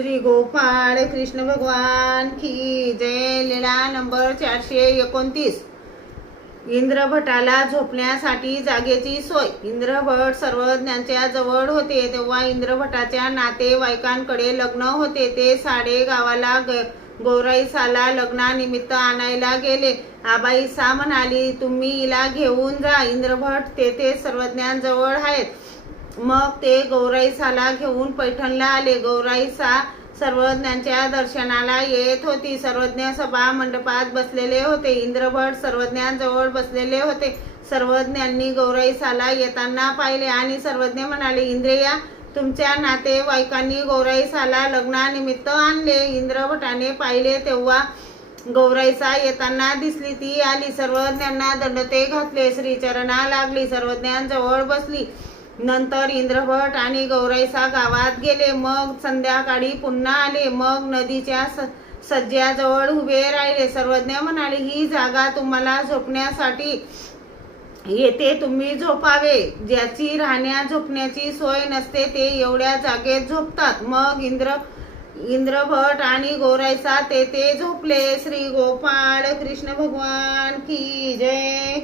श्री गोपाळ कृष्ण भगवान की जय। लीला नंबर 429। इंद्रभटाला झोपण्यासाठी जागेची सोय। इंद्रभट सर्वज्ञांच्या जवळ होते तेव्हा इंद्रभटाच्या नातेवाईकांकडे लग्न होते। ते साडे गावाला गौराईसाला लग्नानिमित्त आणायला गेले। आबाईसा म्हणाली, तुम्ही हिला घेऊन जा, इंद्रभट तेथे सर्वज्ञांजवळ आहेत। मग ते गौराईसाला घेऊन पैठणला आले। गौराईसा सर्वज्ञांच्या दर्शनाला येत होती। सर्वज्ञ सभा मंडपात बसलेले होते। इंद्रभट सर्वज्ञांजवळ बसलेले होते। सर्वज्ञांनी गौराईसाला येताना पाहिले आणि सर्वज्ञ म्हणाले, इंद्रिया, तुमच्या नातेवाईकांनी गौराईसाला लग्नानिमित्त आणले। इंद्रभटाने पाहिले तेव्हा गौराईसा येताना दिसली। ती आली, सर्वज्ञांना दंडते घातले, श्रीचरणा लागली, सर्वज्ञांजवळ बसली। नंतर इंद्रभट आणि गौराईसा गावात गेले। मग संध्याकाळी पुन्हा आले। मग नदीच्या सज्ज्याजवळ उभे राहिले। सर्वज्ञ म्हणाले, ही जागा तुम्हाला झोपण्यासाठी, येथे तुम्ही झोपावे। ज्याची राहण्या झोपण्याची सोय नसते ते एवढ्या जागेत झोपतात। मग इंद्रभट आणि गौराईसा तेथे झोपले। श्री गोपाळ कृष्ण भगवान की जय।